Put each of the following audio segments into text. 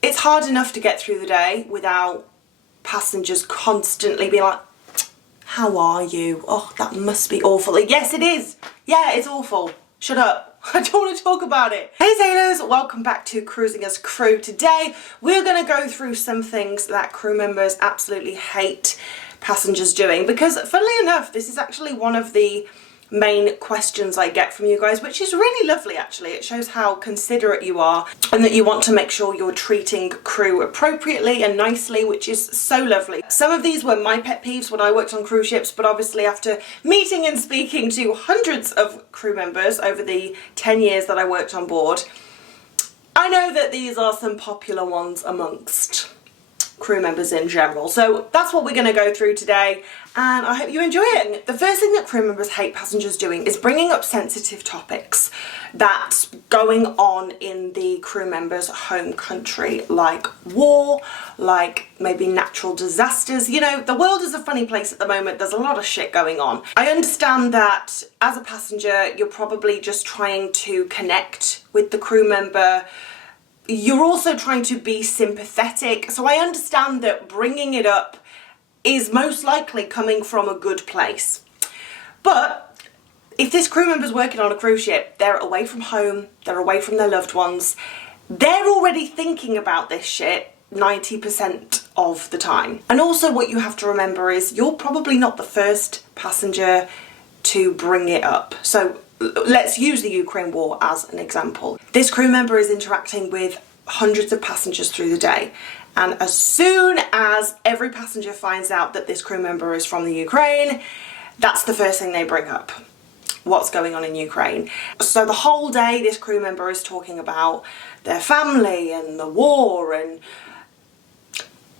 It's hard enough to get through the day without passengers constantly being like, how are you? Oh, that must be awful. Like, yes, it is. Yeah, it's awful. Shut up. I don't want to talk about it. Hey sailors, welcome back to Cruising as Crew. Today, we're going to go through some things that crew members absolutely hate passengers doing, because funnily enough, this is actually one of the main questions I get from you guys, which is really lovely actually. It shows how considerate you are and that you want to make sure you're treating crew appropriately and nicely, which is so lovely. Some of these were my pet peeves when I worked on cruise ships, but obviously after meeting and speaking to hundreds of crew members over the 10 years that I worked on board, I know that these are some popular ones amongst crew members in general. So that's what we're going to go through today, and I hope you enjoy it. The first thing that crew members hate passengers doing is bringing up sensitive topics that's going on in the crew members' home country, like war, like maybe natural disasters. You know, the world is a funny place at the moment. There's a lot of shit going on. I understand that as a passenger, you're probably just trying to connect with the crew member. You're also trying to be sympathetic, so I understand that bringing it up is most likely coming from a good place. But if this crew member's working on a cruise ship, they're away from home, they're away from their loved ones, they're already thinking about this shit 90% of the time. And also what you have to remember is you're probably not the first passenger to bring it up. So let's use the Ukraine war as an example. This crew member is interacting with hundreds of passengers through the day, and as soon as every passenger finds out that this crew member is from the Ukraine, that's the first thing they bring up. What's going on in Ukraine? So the whole day this crew member is talking about their family and the war. And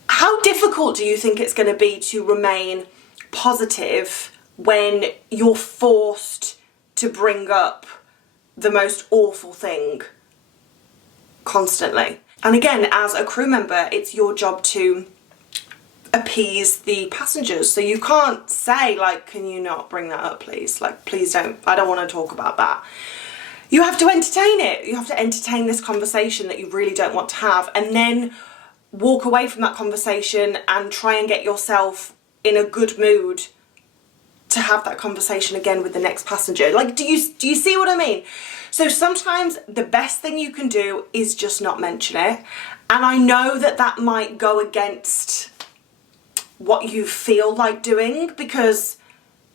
how difficult do you think it's going to be to remain positive when you're forced to bring up the most awful thing constantly? And again, as a crew member, it's your job to appease the passengers. So you can't say like, can you not bring that up, please? Like, please don't, I don't want to talk about that. You have to entertain it. You have to entertain this conversation that you really don't want to have, and then walk away from that conversation and try and get yourself in a good mood to have that conversation again with the next passenger. Like, do you see what I mean? So sometimes the best thing you can do is just not mention it. And I know that that might go against what you feel like doing, because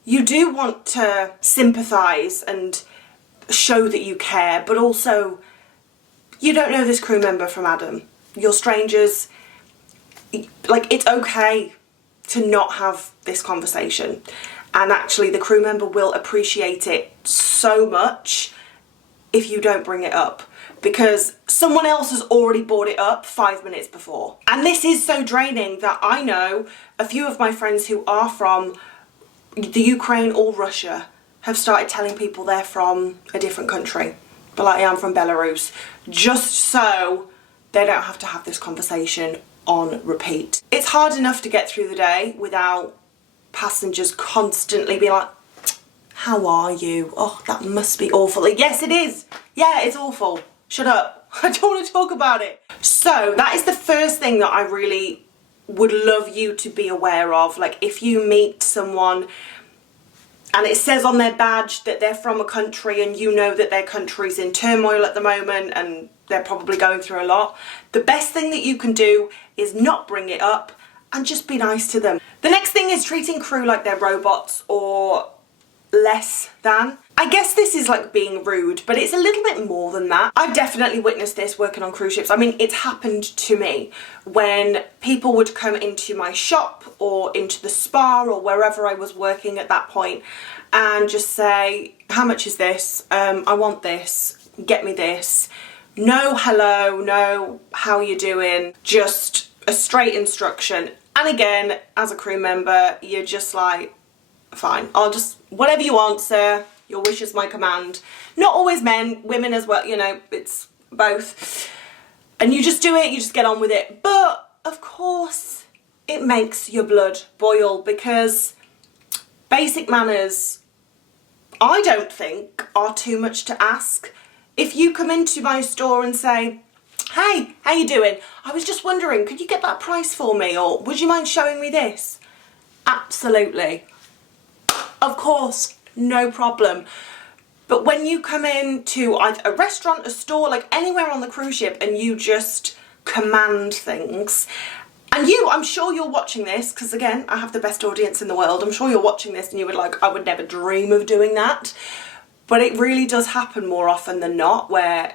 you do want to sympathise and show that you care, but also you don't know this crew member from Adam. You're strangers. Like, it's okay to not have this conversation. And actually the crew member will appreciate it so much if you don't bring it up, because someone else has already brought it up 5 minutes before. And this is so draining that I know a few of my friends who are from the Ukraine or Russia have started telling people they're from a different country. But like, I'm from Belarus, just so they don't have to have this conversation on repeat. It's hard enough to get through the day without passengers constantly being like, how are you? Oh, that must be awful. Like, yes, it is. Yeah, it's awful. Shut up. I don't want to talk about it. So that is the first thing that I really would love you to be aware of. Like, if you meet someone and it says on their badge that they're from a country, and you know that their country's in turmoil at the moment and they're probably going through a lot, the best thing that you can do is not bring it up and just be nice to them. The next thing is treating crew like they're robots or less than. I guess this is like being rude, but it's a little bit more than that. I've definitely witnessed this working on cruise ships. I mean, it's happened to me when people would come into my shop or into the spa or wherever I was working at that point and just say, how much is this? I want this, get me this. No hello, no how you doing, just a straight instruction. And again, as a crew member, you're just like, fine, I'll just, whatever you want, sir, your wish is my command. Not always men, women as well, you know, it's both. And you just do it, you just get on with it. But of course, it makes your blood boil, because basic manners, I don't think, are too much to ask. If you come into my store and say, hey, how you doing? I was just wondering, could you get that price for me, or would you mind showing me this? Absolutely. Of course, no problem. But when you come into either a restaurant, a store, like anywhere on the cruise ship, and you just command things, and I'm sure you're watching this, because again, I have the best audience in the world. I'm sure you're watching this and you would like, I would never dream of doing that. But it really does happen more often than not, where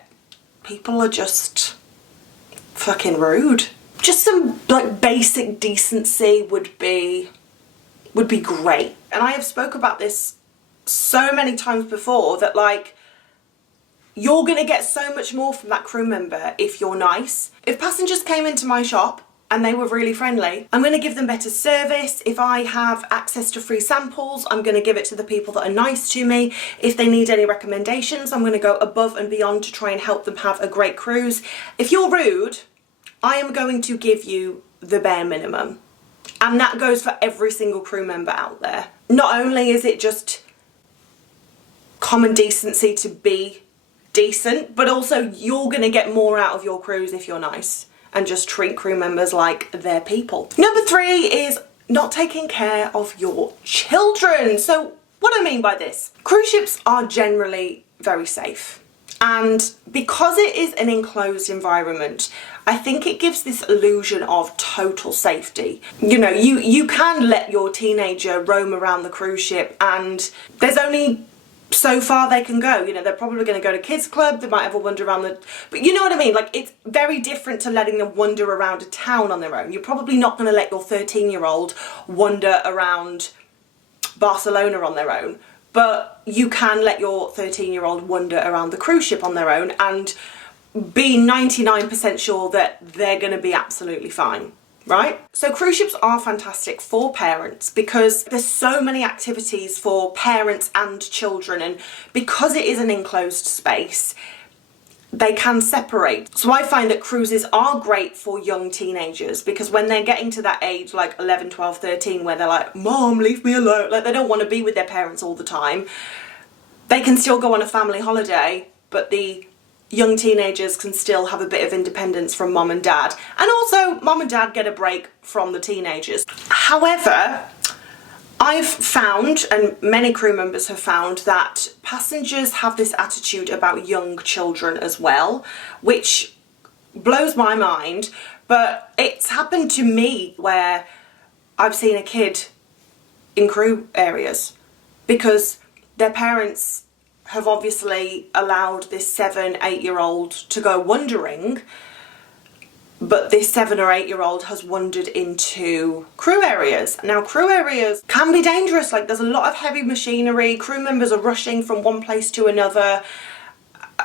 people are just fucking rude. Just some like basic decency would be great. And I have spoke about this so many times before, that like, you're gonna get so much more from that crew member if you're nice. If passengers came into my shop and they were really friendly, I'm gonna give them better service. If I have access to free samples, I'm gonna give it to the people that are nice to me. If they need any recommendations, I'm gonna go above and beyond to try and help them have a great cruise. If you're rude, I am going to give you the bare minimum. And that goes for every single crew member out there. Not only is it just common decency to be decent, but also you're gonna get more out of your cruise if you're nice and just treat crew members like they're people. Number 3 is not taking care of your children. So what I mean by this, cruise ships are generally very safe. And because it is an enclosed environment, I think it gives this illusion of total safety. You know, you can let your teenager roam around the cruise ship and there's only so far they can go. You know, they're probably going to go to kids club, they might have a wander around but you know what I mean, like it's very different to letting them wander around a town on their own. You're probably not going to let your 13-year-old wander around Barcelona on their own, but you can let your 13-year-old wander around the cruise ship on their own and be 99% sure that they're going to be absolutely fine. Right? So cruise ships are fantastic for parents because there's so many activities for parents and children, and because it is an enclosed space, they can separate. So I find that cruises are great for young teenagers because when they're getting to that age, like 11, 12, 13, where they're like, Mom, leave me alone, like they don't want to be with their parents all the time, they can still go on a family holiday, but the young teenagers can still have a bit of independence from mom and dad, and also mom and dad get a break from the teenagers. However, I've found, and many crew members have found, that passengers have this attitude about young children as well, which blows my mind, but it's happened to me where I've seen a kid in crew areas because their parents have obviously allowed this 7, 8-year-old to go wandering, but this 7 or 8-year-old has wandered into crew areas. Now, crew areas can be dangerous. Like, there's a lot of heavy machinery, crew members are rushing from one place to another,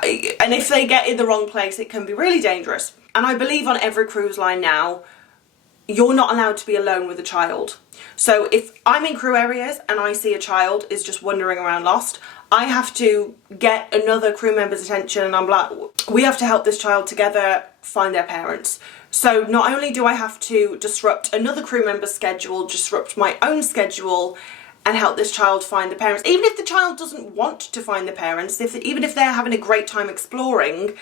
and if they get in the wrong place, it can be really dangerous. And I believe on every cruise line now, you're not allowed to be alone with a child. So if I'm in crew areas and I see a child is just wandering around lost, I have to get another crew member's attention and I'm like, we have to help this child together find their parents. So not only do I have to disrupt another crew member's schedule, disrupt my own schedule and help this child find the parents, even if the child doesn't want to find the parents, even if they're having a great time exploring,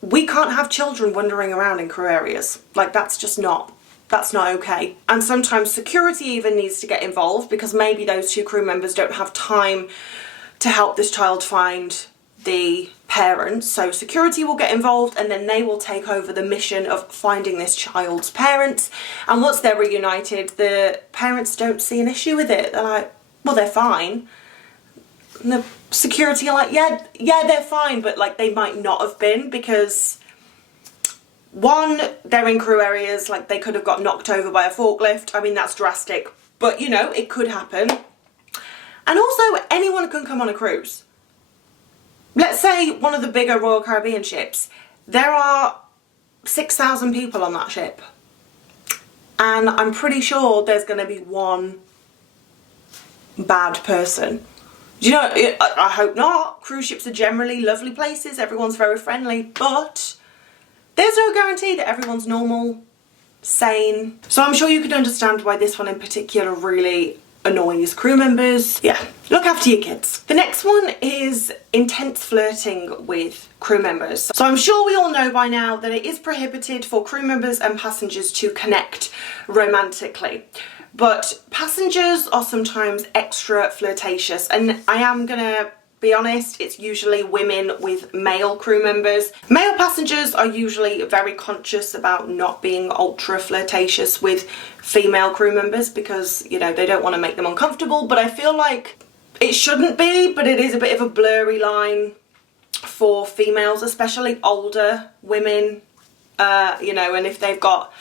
we can't have children wandering around in crew areas. Like, that's not okay. And sometimes security even needs to get involved because maybe those 2 crew members don't have time to help this child find the parents. So security will get involved and then they will take over the mission of finding this child's parents. And once they're reunited, the parents don't see an issue with it. They're like, well, they're fine. And the security are like, yeah, they're fine, but like they might not have been because 1, they're in crew areas, like they could have got knocked over by a forklift. I mean, that's drastic, but you know, it could happen. And also, anyone can come on a cruise. Let's say one of the bigger Royal Caribbean ships, there are 6,000 people on that ship. And I'm pretty sure there's going to be 1 bad person. You know, I hope not. Cruise ships are generally lovely places, everyone's very friendly, but there's no guarantee that everyone's normal, sane. So I'm sure you can understand why this one in particular really annoys crew members. Yeah, look after your kids. The next one is intense flirting with crew members. So I'm sure we all know by now that it is prohibited for crew members and passengers to connect romantically. But passengers are sometimes extra flirtatious, and I am gonna be honest, it's usually women with male crew members. Male passengers are usually very conscious about not being ultra flirtatious with female crew members because, you know, they don't want to make them uncomfortable, but I feel like it shouldn't be, but it is a bit of a blurry line for females, especially older women, you know, and if they've got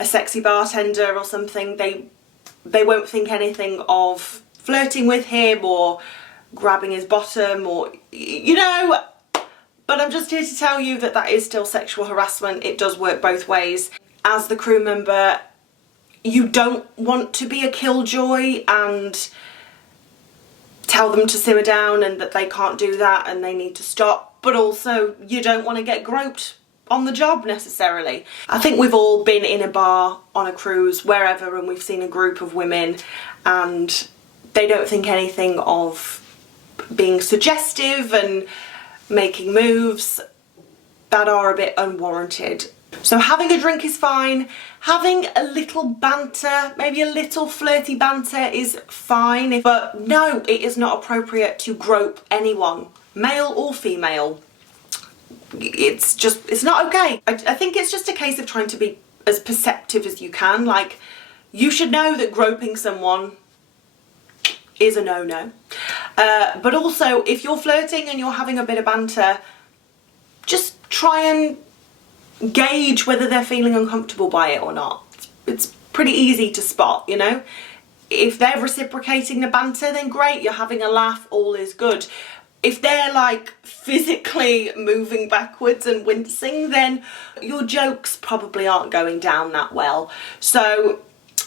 a sexy bartender or something, they won't think anything of flirting with him or grabbing his bottom or, you know, but I'm just here to tell you that that is still sexual harassment. It does work both ways. As the crew member, you don't want to be a killjoy and tell them to simmer down and that they can't do that and they need to stop, but also you don't want to get groped on the job necessarily. I think we've all been in a bar on a cruise, wherever, and we've seen a group of women and they don't think anything of being suggestive and making moves that are a bit unwarranted. So having a drink is fine, having a little banter, maybe a little flirty banter is fine, but no, it is not appropriate to grope anyone, male or female. It's not okay. I think it's just a case of trying to be as perceptive as you can. Like, you should know that groping someone is a no-no. But also, if you're flirting and you're having a bit of banter, just try and gauge whether they're feeling uncomfortable by it or not. It's pretty easy to spot, you know? If they're reciprocating the banter, then great, you're having a laugh, all is good. If they're like physically moving backwards and wincing, then your jokes probably aren't going down that well. So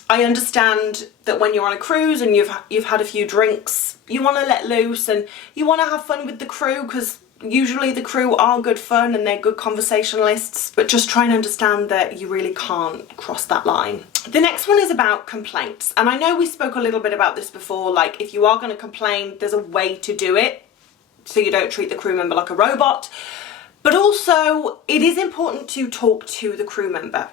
I understand that when you're on a cruise and you've had a few drinks, you want to let loose and you want to have fun with the crew, because usually the crew are good fun and they're good conversationalists, but just try and understand that you really can't cross that line. The next one is about complaints, and I know we spoke a little bit about this before. Like, if you are going to complain, there's a way to do it so you don't treat the crew member like a robot. But also, it is important to talk to the crew member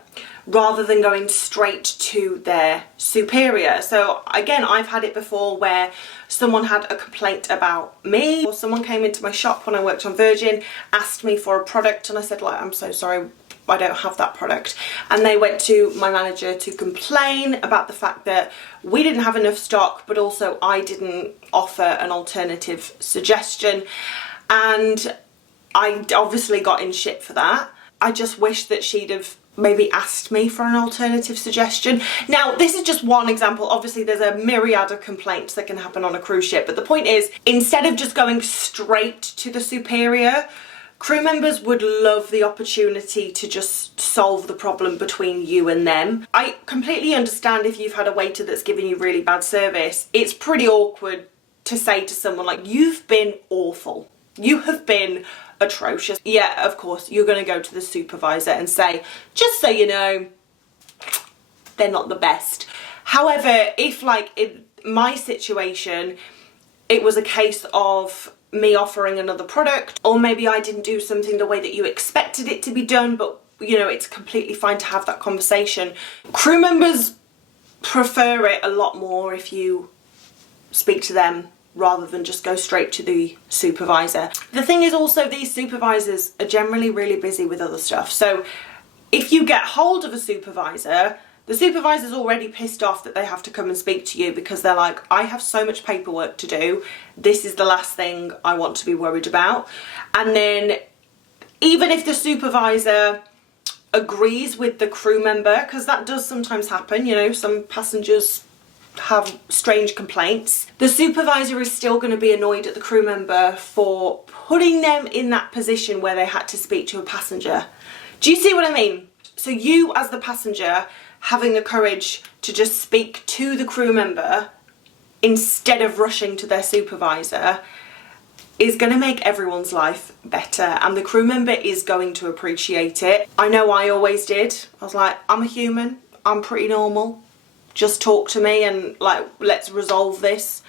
rather than going straight to their superior. So again, I've had it before where someone had a complaint about me, or someone came into my shop when I worked on Virgin, asked me for a product, and I said, like, I'm so sorry, I don't have that product. And they went to my manager to complain about the fact that we didn't have enough stock, but also I didn't offer an alternative suggestion. And I obviously got in shit for that. I just wish that she'd have maybe asked me for an alternative suggestion. Now, this is just one example. Obviously, there's a myriad of complaints that can happen on a cruise ship. But the point is, instead of just going straight to the superior, crew members would love the opportunity to just solve the problem between you and them. I completely understand if you've had a waiter that's given you really bad service. It's pretty awkward to say to someone, like, you've been awful. You have been atrocious. Yeah, of course, you're going to go to the supervisor and say, just so you know, they're not the best. However, if, like, in my situation, it was a case of me offering another product, or maybe I didn't do something the way that you expected it to be done, but, you know, it's completely fine to have that conversation. Crew members prefer it a lot more if you speak to them rather than just go straight to the supervisor. The thing is also, these supervisors are generally really busy with other stuff. So if you get hold of a supervisor, the supervisor's already pissed off that they have to come and speak to you because they're like, I have so much paperwork to do. This is the last thing I want to be worried about. And then even if the supervisor agrees with the crew member, because that does sometimes happen, you know, some passengers have strange complaints, the supervisor is still going to be annoyed at the crew member for putting them in that position where they had to speak to a passenger. Do you see what I mean? So you, as the passenger, having the courage to just speak to the crew member instead of rushing to their supervisor is going to make everyone's life better, and the crew member is going to appreciate it. I know I always did. I was like, I'm a human, I'm pretty normal, just talk to me and like, let's resolve this.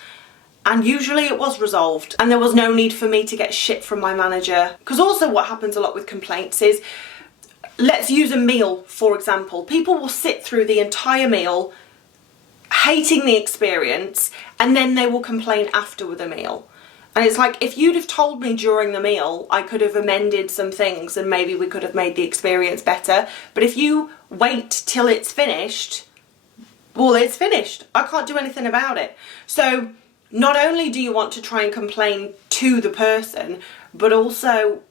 And usually it was resolved and there was no need for me to get shit from my manager. Because also what happens a lot with complaints is, let's use a meal for example. People will sit through the entire meal hating the experience and then they will complain after the meal. And it's like, if you'd have told me during the meal, I could have amended some things and maybe we could have made the experience better. But if you wait till it's finished, well, it's finished. I can't do anything about it. So not only do you want to try and complain to the person, but also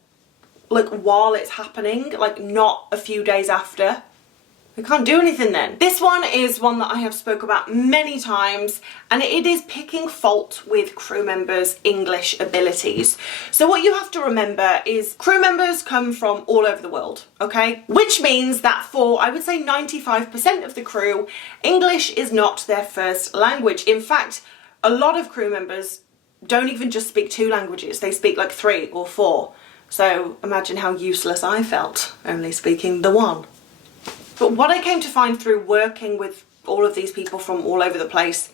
like while it's happening, like not a few days after. We can't do anything then. This one is one that I have spoke about many times, and it is picking fault with crew members' English abilities. So what you have to remember is crew members come from all over the world, okay? Which means that for, I would say 95% of the crew, English is not their first language. In fact, a lot of crew members don't even just speak 2 languages, they speak like 3 or 4. So imagine how useless I felt, only speaking the one. But what I came to find through working with all of these people from all over the place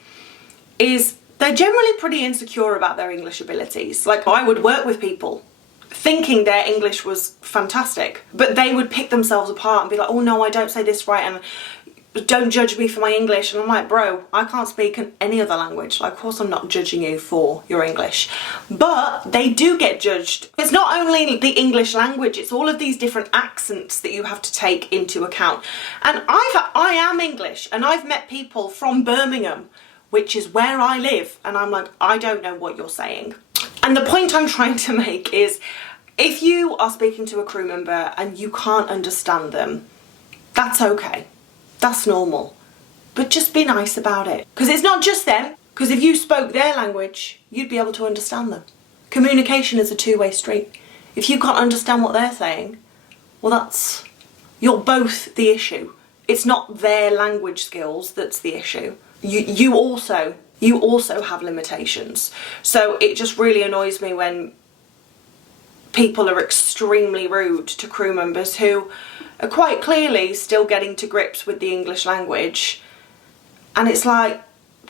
is they're generally pretty insecure about their English abilities. Like, I would work with people thinking their English was fantastic, but they would pick themselves apart and be like, oh no, I don't say this right, and don't judge me for my English. And I'm like, bro, I can't speak in any other language. Like, of course I'm not judging you for your English. But they do get judged. It's not only the English language, it's all of these different accents that you have to take into account. And I am English, and I've met people from Birmingham, which is where I live, and I'm like, I don't know what you're saying. And the point I'm trying to make is, if you are speaking to a crew member and you can't understand them, that's okay. That's normal, but just be nice about it. Because it's not just them, because if you spoke their language, you'd be able to understand them. Communication is a two-way street. If you can't understand what they're saying, well, you're both the issue. It's not their language skills that's the issue. You also have limitations. So it just really annoys me when people are extremely rude to crew members who are quite clearly still getting to grips with the English language. And it's like,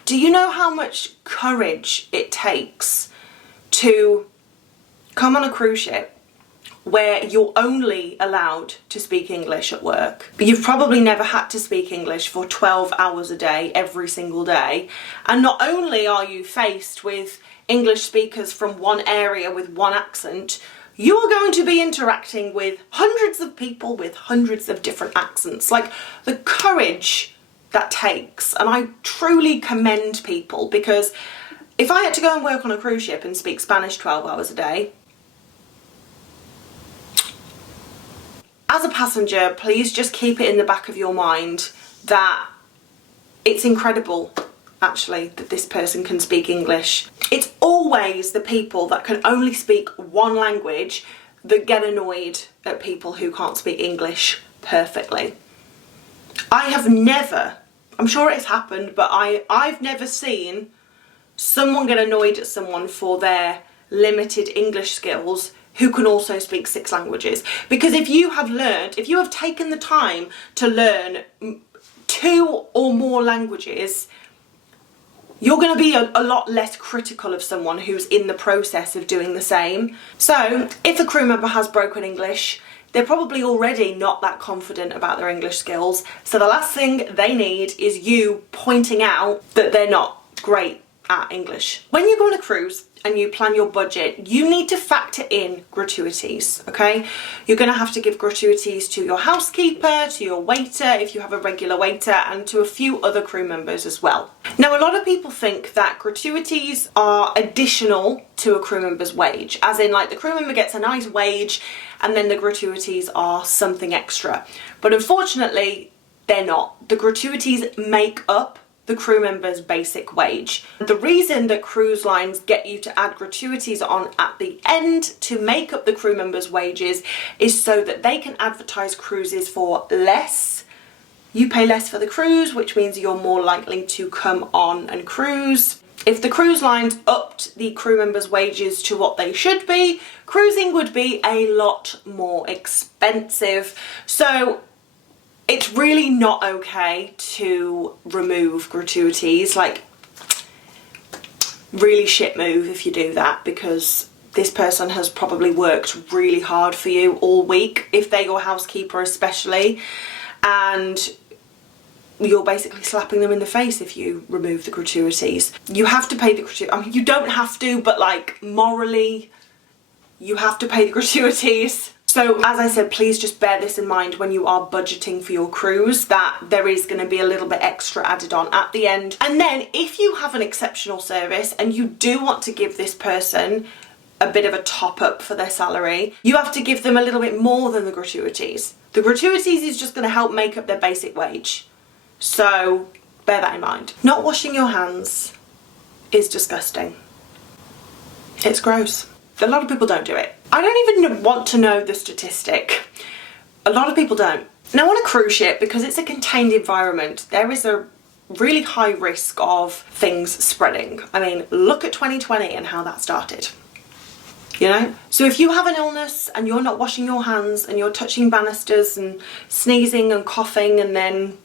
do you know how much courage it takes to come on a cruise ship where you're only allowed to speak English at work? You've probably never had to speak English for 12 hours a day, every single day. And not only are you faced with English speakers from one area with one accent, you are going to be interacting with hundreds of people with hundreds of different accents. Like, the courage that takes, and I truly commend people, because if I had to go and work on a cruise ship and speak Spanish 12 hours a day, as a passenger, please just keep it in the back of your mind that it's incredible, actually, that this person can speak English. It's always the people that can only speak one language that get annoyed at people who can't speak English perfectly. I have never, I'm sure it's happened, but I've never seen someone get annoyed at someone for their limited English skills who can also speak 6 languages. Because if you have taken the time to learn 2 or more languages, you're going to be a lot less critical of someone who's in the process of doing the same. So if a crew member has broken English, they're probably already not that confident about their English skills. So the last thing they need is you pointing out that they're not great at English. When you go on a cruise and you plan your budget, you need to factor in gratuities, okay? You're going to have to give gratuities to your housekeeper, to your waiter, if you have a regular waiter, and to a few other crew members as well. Now, a lot of people think that gratuities are additional to a crew member's wage, as in, like, the crew member gets a nice wage and then the gratuities are something extra. But unfortunately, they're not. The gratuities make up the crew member's basic wage. The reason that cruise lines get you to add gratuities on at the end to make up the crew member's wages is so that they can advertise cruises for less. You pay less for the cruise, which means you're more likely to come on and cruise. If the cruise lines upped the crew members' wages to what they should be, cruising would be a lot more expensive. So It's really not okay to remove gratuities. Like, really shit move if you do that, because this person has probably worked really hard for you all week, if they're your housekeeper especially, and you're basically slapping them in the face if you remove the gratuities. You have to pay the gratuities. I mean, you don't have to, but like morally, you have to pay the gratuities. So as I said, please just bear this in mind when you are budgeting for your cruise, that there is going to be a little bit extra added on at the end. And then if you have an exceptional service and you do want to give this person a bit of a top up for their salary, you have to give them a little bit more than the gratuities. The gratuities is just going to help make up their basic wage. So bear that in mind. Not washing your hands is disgusting. It's gross. A lot of people don't do it. I don't even want to know the statistic. A lot of people don't. Now on a cruise ship, because it's a contained environment, there is a really high risk of things spreading. I mean, look at 2020 and how that started. You know? So if you have an illness and you're not washing your hands and you're touching banisters and sneezing and coughing and then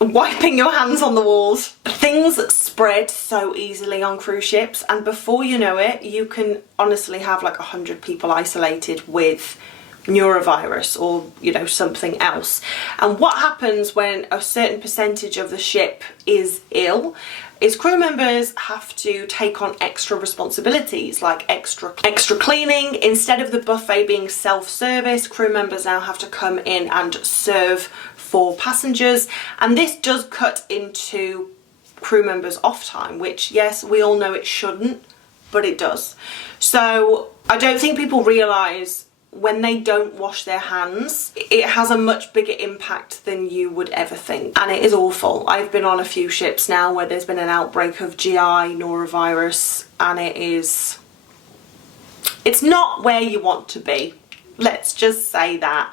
wiping your hands on the walls, things spread so easily on cruise ships, and before you know it, you can honestly have like 100 people isolated with neurovirus or, you know, something else. And what happens when a certain percentage of the ship is ill is crew members have to take on extra responsibilities, like extra cleaning. Instead of the buffet being self-service, crew members now have to come in and serve for passengers, and this does cut into crew members' off time, which, yes, we all know it shouldn't, but it does. So I don't think people realise when they don't wash their hands, it has a much bigger impact than you would ever think, and it is awful. I've been on a few ships now where there's been an outbreak of GI norovirus, and it's not where you want to be. Let's just say that.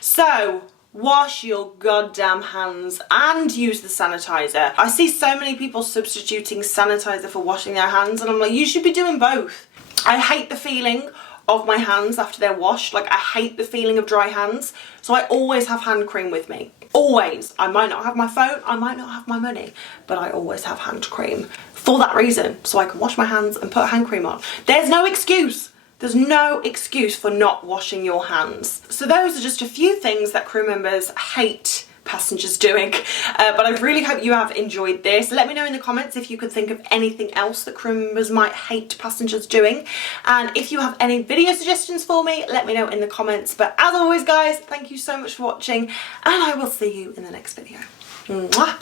So wash your goddamn hands and use the sanitizer. I see so many people substituting sanitizer for washing their hands, and I'm like, you should be doing both. I hate the feeling of my hands after they're washed. Like, I hate the feeling of dry hands, so I always have hand cream with me. Always. I might not have my phone, I might not have my money, but I always have hand cream for that reason, so I can wash my hands and put hand cream on. There's no excuse. There's no excuse for not washing your hands. So those are just a few things that crew members hate passengers doing, but I really hope you have enjoyed this. Let me know in the comments if you could think of anything else that crew members might hate passengers doing, and if you have any video suggestions for me, let me know in the comments. But as always, guys, thank you so much for watching, and I will see you in the next video. Mwah!